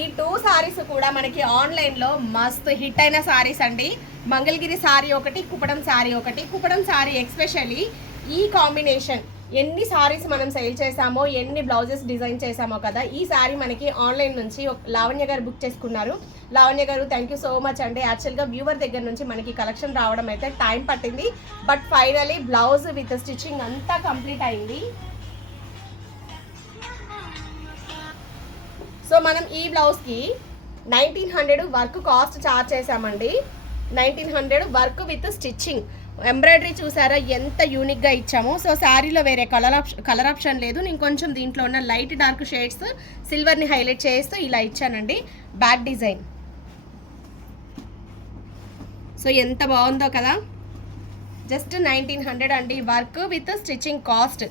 ఈ 2 సారీస్ కూడా మనకి ఆన్లైన్లో మస్తు హిట్ అయిన సారీస్ అండి. మంగళగిరి సారీ ఒకటి, కుప్పడం సారీ ఒకటి. కుప్పడం సారీ ఎక్స్పెషల్లీ ఈ కాంబినేషన్ ఎన్ని సారీస్ మనం సేల్ చేసామో, ఎన్ని బ్లౌజెస్ డిజైన్ చేసామో కదా. ఈ సారీ మనకి ఆన్లైన్ నుంచి లావణ్య గారు బుక్ చేసుకున్నారు. లావణ్య గారు థ్యాంక్ యూ సో మచ్ అండి. యాక్చువల్గా వ్యూవర్ దగ్గర నుంచి మనకి కలెక్షన్ రావడం అయితే టైం పట్టింది, but finally blouse with stitching అంతా కంప్లీట్ అయింది. సో మనం ఈ బ్లౌజ్కి 1900 వర్క్ కాస్ట్ చార్జ్ చేసామండి. 1900 వర్క్ విత్ స్టిచ్చింగ్. ఎంబ్రాయిడరీ చూసారా ఎంత యూనిక్గా ఇచ్చాము. సో శారీలో వేరే కలర్ ఆప్షన్ లేదు. నేను కొంచెం దీంట్లో ఉన్న లైట్ డార్క్ షేడ్స్ సిల్వర్ని హైలైట్ చేస్తూ ఇలా ఇచ్చానండి. బ్యాక్ డిజైన్ సో ఎంత బాగుందో కదా. జస్ట్ 1900 అండి వర్క్ విత్ స్టిచ్చింగ్ కాస్ట్.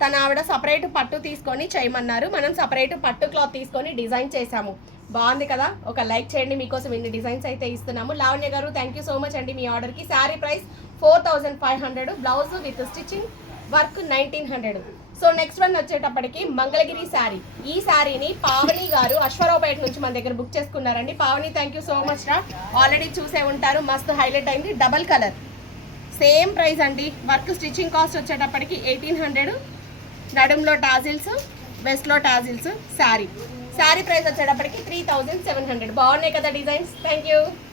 తన ఆవిడ సపరేట్ పట్టు తీసుకొని చేయమన్నారు, మనం సపరేట్ పట్టు క్లాత్ తీసుకొని డిజైన్ చేసాము. బాగుంది కదా. ఒక లైక్ చేయండి, మీకోసం ఇన్ని డిజైన్స్ అయితే ఇస్తున్నాము. లావణ్య గారు థ్యాంక్ యూ సో మచ్ అండి మీ ఆర్డర్కి. Sari price 4500, blouse with stitching work 1900. So next one వచ్చేటప్పటికి మంగళగిరి శారీ. ఈ శారీని పావని గారు అశ్వరావుపేట నుంచి మన దగ్గర బుక్ చేసుకున్నారండి. Pavani thank you so much రా. ఆల్రెడీ చూసే ఉంటారు, మస్తు హైలైట్ అయింది. డబల్ కలర్ సేమ్ ప్రైస్ అండి. వర్క్ స్టిచ్చింగ్ కాస్ట్ వచ్చేటప్పటికి 1800. నడుంలో టాజిల్స్, వెస్ట్లో టాజిల్స్. శారీ ప్రైస్ వచ్చేటప్పటికి 3700. బాగున్నాయి కదా డిజైన్స్. Thank you.